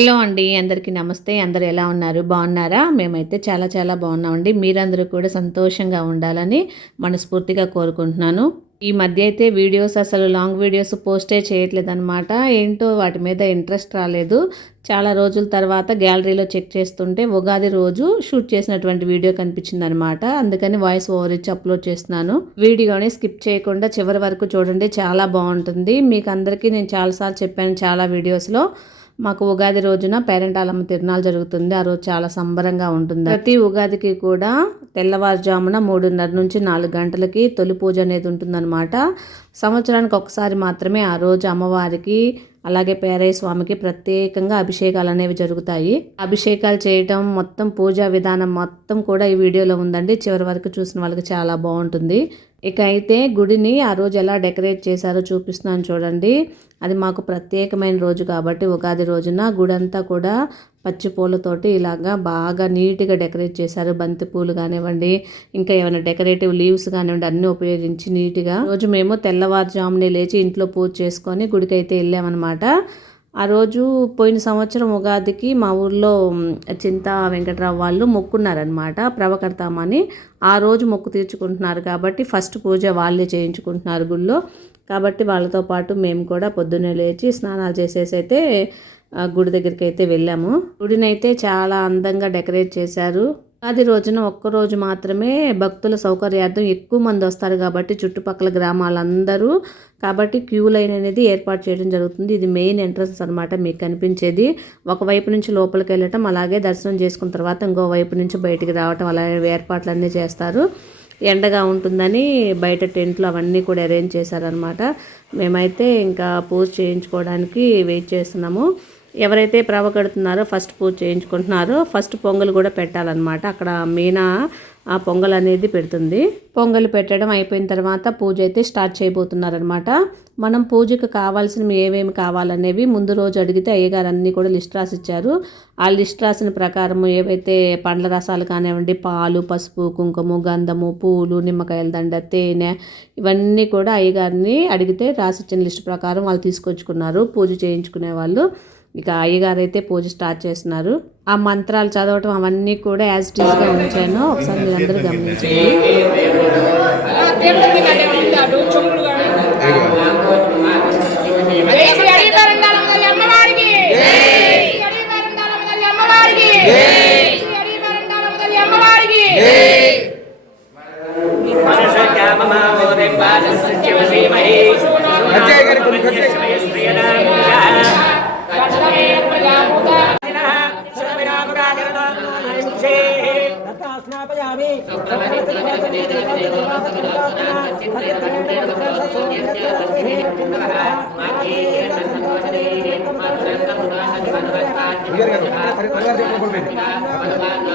Hello అండి అందరికీ నమస్తే. అందరు ఎలా ఉన్నారు? బాగున్నారా? మేమైతే చాలా చాలా బాగున్నామండి. మీరందరూ కూడా సంతోషంగా ఉండాలని మనస్ఫూర్తిగా కోరుకుంటున్నాను. ఈ మధ్య అయితే వీడియోస్ అసలు లాంగ్ వీడియోస్ పోస్టే చేయట్లేదు అనమాట ఏంటో వాటి మీద ఇంట్రెస్ట్ రాలేదు. చాలా రోజుల తర్వాత గ్యాలరీలో చెక్ చేస్తుంటే ఉగాది రోజు షూట్ చేసినటువంటి వీడియో కనిపించింది అనమాట అందుకని వాయిస్ ఓవర్ ఇచ్చి అప్లోడ్ చేస్తున్నాను. వీడియోని స్కిప్ చేయకుండా చివరి వరకు చూడండి. చాలా బాగుంటుంది. మీకు అందరికీ నేను చాలాసార్లు చెప్పాను చాలా వీడియోస్లో. మాకు ఉగాది రోజున పేరెంటాలమ్మ తిరునాళ్ళు జరుగుతుంది. ఆ రోజు చాలా సంబరంగా ఉంటుంది. ప్రతి ఉగాదికి కూడా తెల్లవారుజామున మూడున్నర నుంచి నాలుగు గంటలకి తొలి పూజ అనేది ఉంటుందన్నమాట. సంవత్సరానికి ఒకసారి మాత్రమే ఆ రోజు అమ్మవారికి అలాగే పేరయ్య స్వామికి ప్రత్యేకంగా అభిషేకాలు అనేవి జరుగుతాయి. అభిషేకాలు చేయటం మొత్తం పూజా విధానం మొత్తం కూడా ఈ వీడియోలో ఉందండి. చివరి వరకు చూసిన వాళ్ళకి చాలా బాగుంటుంది. ఇక అయితే గుడిని ఆ రోజు ఎలా డెకరేట్ చేశారో చూపిస్తున్నాను చూడండి. అది మాకు ప్రత్యేకమైన రోజు కాబట్టి ఉగాది రోజున గుడి అంతా కూడా పచ్చి పూలతోటి ఇలాగా బాగా నీట్గా డెకరేట్ చేశారు. బంతి పూలు కానివ్వండి ఇంకా ఏమైనా డెకరేటివ్ లీవ్స్ కానివ్వండి అన్నీ ఉపయోగించి నీట్గా. రోజు మేము తెల్లవారుజామునే లేచి ఇంట్లో పూజ చేసుకొని గుడికి అయితే వెళ్ళామన్నమాట. ఆ రోజు పోయిన సంవత్సరం ఉగాదికి మా ఊర్లో చింత వెంకట్రావు వాళ్ళు మొక్కున్నారనమాట ప్రవకర్తామని ఆ రోజు మొక్కు తీర్చుకుంటున్నారు కాబట్టి ఫస్ట్ పూజ వాళ్ళే చేయించుకుంటున్నారు గుళ్ళో. కాబట్టి వాళ్ళతో పాటు మేము కూడా పొద్దున్నే లేచి స్నానాలు చేసేసి అయితే గుడి దగ్గరికి అయితే వెళ్ళాము. గుడినైతే చాలా అందంగా డెకరేట్ చేశారు. అది రోజున ఒక్కరోజు మాత్రమే భక్తుల సౌకర్యార్థం ఎక్కువ మంది వస్తారు కాబట్టి చుట్టుపక్కల గ్రామాలందరూ కాబట్టి క్యూ లైన్ అనేది ఏర్పాటు చేయడం జరుగుతుంది. ఇది మెయిన్ ఎంట్రన్స్ అనమాట మీకు కనిపించేది ఒకవైపు నుంచి లోపలికి వెళ్ళటం అలాగే దర్శనం చేసుకున్న తర్వాత ఇంకో వైపు నుంచి బయటికి రావటం అలాగే ఏర్పాట్లు అన్నీ చేస్తారు. ఎండగా ఉంటుందని బయట టెంట్లు అవన్నీ కూడా అరేంజ్ చేశారనమాట మేమైతే ఇంకా పూజ చేయించుకోవడానికి వెయిట్ చేస్తున్నాము. ఎవరైతే ప్రభ కడుతున్నారో ఫస్ట్ పూజ చేయించుకుంటున్నారో ఫస్ట్ పొంగల్ కూడా పెట్టాలన్నమాట. అక్కడ మీనా ఆ పొంగల్ అనేది పెడుతుంది. పొంగల్ పెట్టడం అయిపోయిన తర్వాత పూజ అయితే స్టార్ట్ చేయబోతున్నారనమాట మనం పూజకు కావాల్సినవి ఏమేమి కావాలనేవి ముందు రోజు అడిగితే అయ్యగారు అన్నీ కూడా లిస్ట్ రాసి ఇచ్చారు ఆ లిస్ట్ రాసిన ప్రకారం ఏవైతే పండ్ల రసాలు కానివ్వండి పాలు పసుపు కుంకుమ గంధము పూలు నిమ్మకాయల దండ తేనె ఇవన్నీ కూడా అయ్యగారిని అడిగితే రాసిచ్చిన లిస్ట్ ప్రకారం వాళ్ళు తీసుకొచ్చుకున్నారు. పూజ చేయించుకునే వాళ్ళు ఇక అయ్యగారు అయితే పూజ స్టార్ట్ చేస్తున్నారు. ఆ మంత్రాలు చదవటం అవన్నీ కూడా యాజ్ టీజ్గా ఉంచాను. ఒకసారి మీరందరూ అందరూ గమనించండి అమ్మవారికి శ్రీ హరిపరందాలం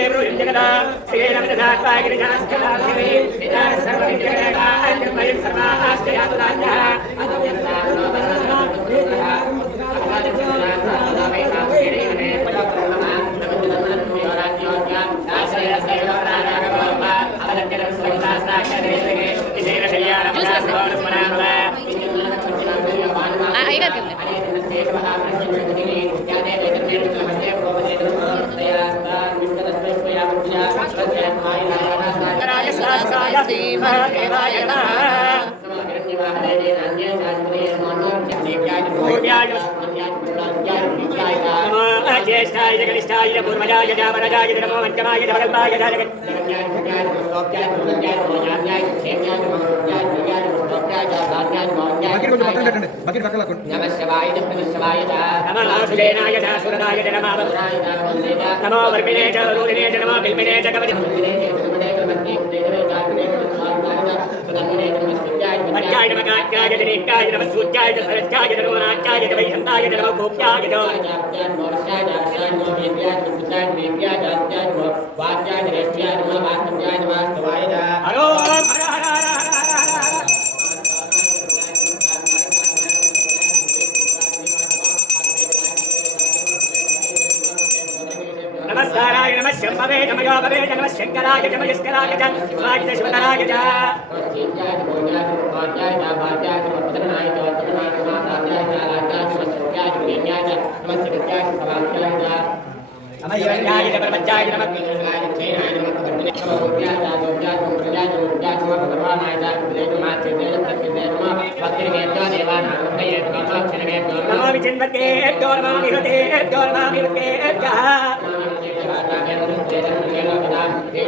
తల్లి అమ్మవారికి శ్రీ హరిపరందాలం తల్లి అమ్మవారికి అజయ్ గారి కొన్ని కట్టే ఉయ్యారు గారు పరి- పరివార సేవకులు కోల్పోయింది. జ్యేష్ఠాయ పూర్వజాయ జామరజాయ నమో వంచమాయ జగల్పాయ జగన్ బకెట్ చ సుజేనాయ శాసురదాయ నమో నమో వర్మిణే చ రూరిణే చ నమో బిల్మిణే చ కవచ పట్టాయ నమ కాట్యాయ జనేకాయ నమ సూత్యాయ చ సరస్యాయ నమో నాట్యాయ చ వైహంతాయ చ నమో గోప్యాయ చ హరో నమస్కార శంకరాయ నమ శంభవే నమయోభవే నమ శంకరాయ నమ యస్కరాయ చ శివాయ చ శివధరాయ చ శివజ్ఞాయ చ పరమజ్ఞాయ నమ నమో విచిన్వతే ఏభ్యో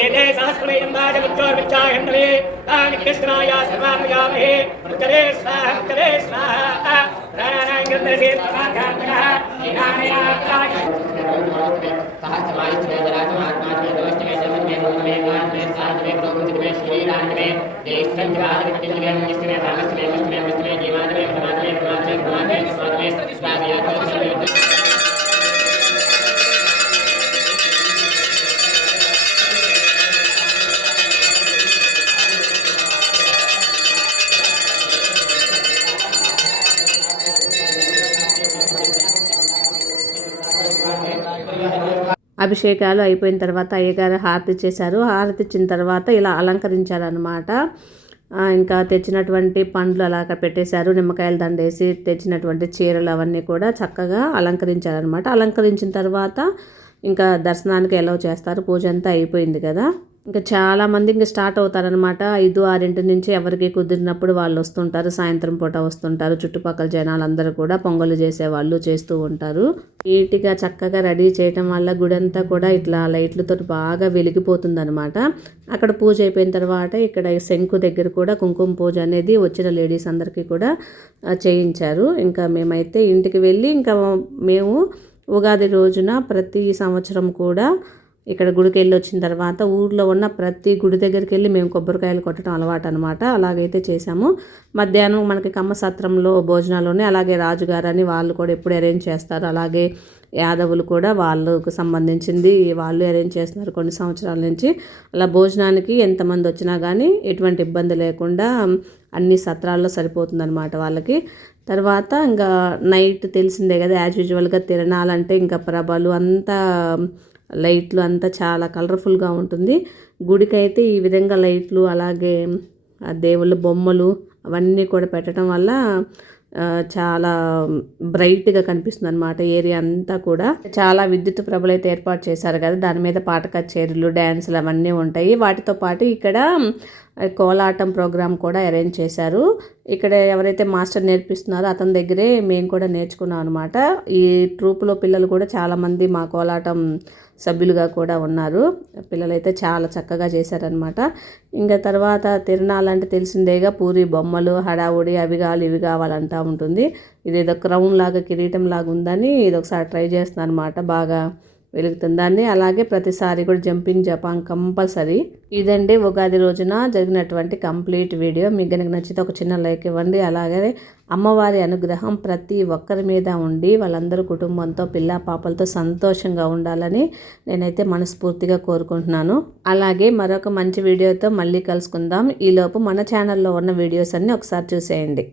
एते सहस्रमेयं वाचमुच्चोर्विच्चायन्तवे तानि कृष्णाय सर्वामयामहे उच्चरे स्वाहा उच्चरे स्वाहा सहस्रमायुष्मेजराजमात्मात्मे दोष्टमे सर्वमे गुणमे वात्मे साधमे प्रोगुणमे श्रीराजमे ज्येष्ठं जागरिकं निगम निश्चित అభిషేకాలు అయిపోయిన తర్వాత అయ్యగారు హారతి చేశారు. హారతి ఇచ్చిన తర్వాత ఇలా అలంకరించారనమాట ఇంకా తెచ్చినటువంటి పండ్లు అలా పెట్టేశారు. నిమ్మకాయలు దండేసి తెచ్చినటువంటి చీరలు అవన్నీ కూడా చక్కగా అలంకరించారనమాట అలంకరించిన తర్వాత ఇంకా దర్శనానికి ఎలా చేస్తారు. పూజ అంతా అయిపోయింది కదా. ఇంకా చాలామంది ఇంకా స్టార్ట్ అవుతారనమాట ఐదు ఆరింటి నుంచి ఎవరికి కుదిరినప్పుడు వాళ్ళు వస్తుంటారు. సాయంత్రం పూట వస్తుంటారు. చుట్టుపక్కల జనాలందరూ కూడా పొంగలు చేసే వాళ్ళు చేస్తూ ఉంటారు. నీట్గా చక్కగా రెడీ చేయటం వల్ల గుడి అంతా కూడా ఇట్లా లైట్లతో బాగా వెలిగిపోతుందనమాట అక్కడ పూజ అయిపోయిన తర్వాత ఇక్కడ శంకు దగ్గర కూడా కుంకుమ పూజ అనేది వచ్చిన లేడీస్ అందరికీ కూడా చేయించారు. ఇంకా మేమైతే ఇంటికి వెళ్ళి ఇంకా మేము ఉగాది రోజున ప్రతి సంవత్సరం కూడా ఇక్కడ గుడికి వెళ్ళి వచ్చిన తర్వాత ఊర్లో ఉన్న ప్రతి గుడి దగ్గరికి వెళ్ళి మేము కొబ్బరికాయలు కొట్టడం అలవాటు అనమాట అలాగైతే చేసాము మధ్యాహ్నం మనకి కమ్మ సత్రంలో భోజనాలునే అలాగే రాజుగారని వాళ్ళు కూడా ఎప్పుడు అరేంజ్ చేస్తారు. అలాగే యాదవులు కూడా వాళ్ళకు సంబంధించింది వాళ్ళు అరేంజ్ చేస్తున్నారు కొన్ని సంవత్సరాల నుంచి. అలా భోజనానికి ఎంతమంది వచ్చినా కానీ ఎటువంటి ఇబ్బంది లేకుండా అన్ని సత్రాల్లో సరిపోతుందన్నమాట వాళ్ళకి. తర్వాత ఇంకా నైట్ తెలిసిందే కదా యాజ్ యూజువల్గా తిరణాలంటే ఇంకా ప్రభలు అంతా లైట్లు అంతా చాలా కలర్ఫుల్గా ఉంటుంది. గుడికైతే ఈ విధంగా లైట్లు అలాగే ఆ దేవుళ్ళ బొమ్మలు అవన్నీ కూడా పెట్టడం వల్ల చాలా బ్రైట్గా కనిపిస్తుంది అనమాట ఏరియా అంతా కూడా. చాలా విద్యుత్ ప్రభలు అయితే ఏర్పాటు చేశారు కదా దాని మీద పాట కచేరీలు డ్యాన్సులు అవన్నీ ఉంటాయి. వాటితో పాటు ఇక్కడ కోలాటం ప్రోగ్రామ్ కూడా అరేంజ్ చేశారు. ఇక్కడ ఎవరైతే మాస్టర్ నేర్పిస్తున్నారో అతని దగ్గరే మేము కూడా నేర్చుకున్నాం అనమాట ఈ ట్రూప్లో పిల్లలు కూడా చాలామంది మా కోలాటం సభ్యులుగా కూడా ఉన్నారు. పిల్లలైతే చాలా చక్కగా చేశారనమాట ఇంకా తర్వాత తిరణాలంటే తెలిసిందేగా పూరి బొమ్మలు హడావుడి అవి కావాలి ఇవి కావాలంటా ఉంటుంది. ఇది ఏదో క్రౌన్ లాగా కిరీటం లాగా ఉందని ఇది ఒకసారి ట్రై చేస్తున్నాను అనమాట బాగా వెలుగుతుంది. దాన్ని అలాగే ప్రతిసారి కూడా జంపింగ్ జపాన్ కంపల్సరీ ఇదండి. ఉగాది రోజున జరిగినటువంటి కంప్లీట్ వీడియో. మీకు కనుక నచ్చితే ఒక చిన్న లైక్ ఇవ్వండి. అలాగే అమ్మవారి అనుగ్రహం ప్రతి ఒక్కరి మీద ఉండి వాళ్ళందరూ కుటుంబంతో పిల్ల పాపలతో సంతోషంగా ఉండాలని నేనైతే మనస్ఫూర్తిగా కోరుకుంటున్నాను. అలాగే మరొక మంచి వీడియోతో మళ్ళీ కలుసుకుందాం. ఈలోపు మన ఛానల్లో ఉన్న వీడియోస్ అన్నీ ఒకసారి చూసేయండి.